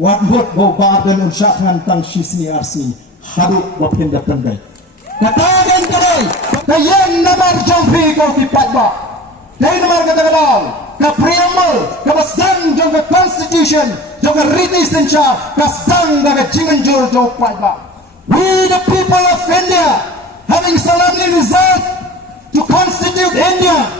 wat buat bo badan unsyahan tang sisni arsi haduk bapinda pendai katakan kadai kayan namar jompi kau kipat ba kayan namar kata kadal ka preamble ka basdang jong ka constitution jong ka riti sencha kasdang ka jinganjur jong pat ba. We the people of India having solemnly resolved to constitute India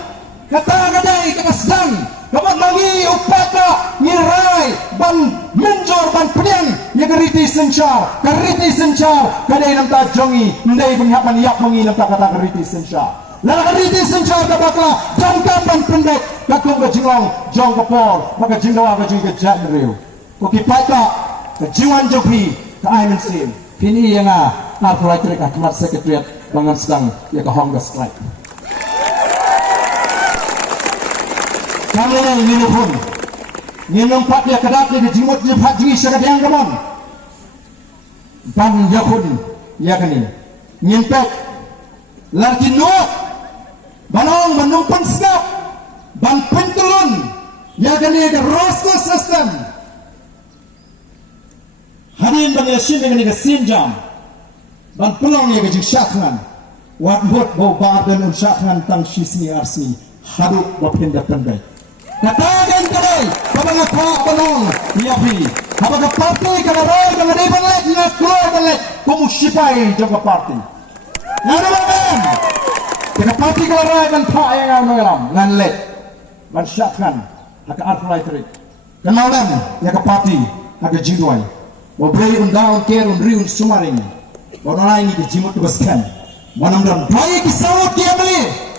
kata kadai ka kasdang kamat mangi upata ngirai ban menjor ban penian yang keriti sencar kadai nam ta jongi ndai penghap man yak mangi nam ta kata keriti sencar lala keriti sencar ka bakla jongkam ban pendek kakung ka jinglong jong ka por maka jingdawa ka jing ka jat riu ko kipai ka jiwan jopi ka aimen sim kini yang arfulai trek akmat sekretariat bangan sedang ya ka hongga strike kamu ini pun Ninong pat dia kedat dia jimut dia pat jingi syarat yang kamon ban yakun yakni nyempet lagi nuat banong menumpan skap ban pentulun yakni the roster system hadin ban yasin dengan ke sinjam ban pelong ya ke syakhan wat bot bo badan syakhan tang sisni arsi haduk bapinda pendai katakan kadai kapag pak banong niyapi kapag party kanaroy mga dibanlet nga keluar banlet kumusipay jong party ngano man kena party kalaroy ban pak yang ngalam nganlet ban syakhan haka arfulai terik kanalan ya ka party haka jidway wabrei undang kerun riun sumaring bonolai ni ke jimut baskan manamdam baik kisawat kiamali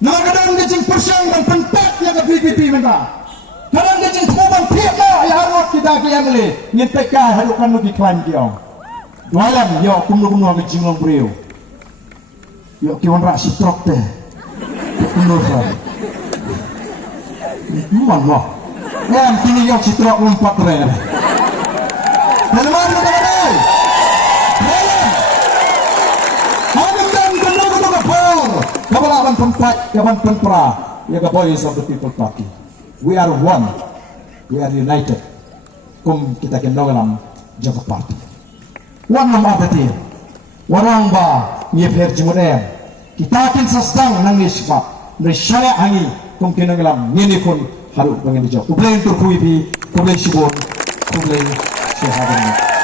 nakadang gajing persyang dan pentak yang ke PPP mereka kadang gajing kumabang piyaka yang harus kita kiamali ngintay ka halukan mo kiklan kiyo dualam yo kumno-kumno ang gajing lang brio yo kiwan ra si trok teh kumno sa man mo yan kini yo si trok lompat re dalaman mo ka na Kabalaban tempat, kaban penpra, ya ka boys of the people party. We are one, we are united. Kum kita kendogalam jaga party. One nam abati, warang ba nyeper jimudem. Kita akan sasdang nangis pak, bersaya angi kum kendogalam ini pun harus pengen dijawab. Kubleng turkuipi, kubleng sibun, kubleng syahadani.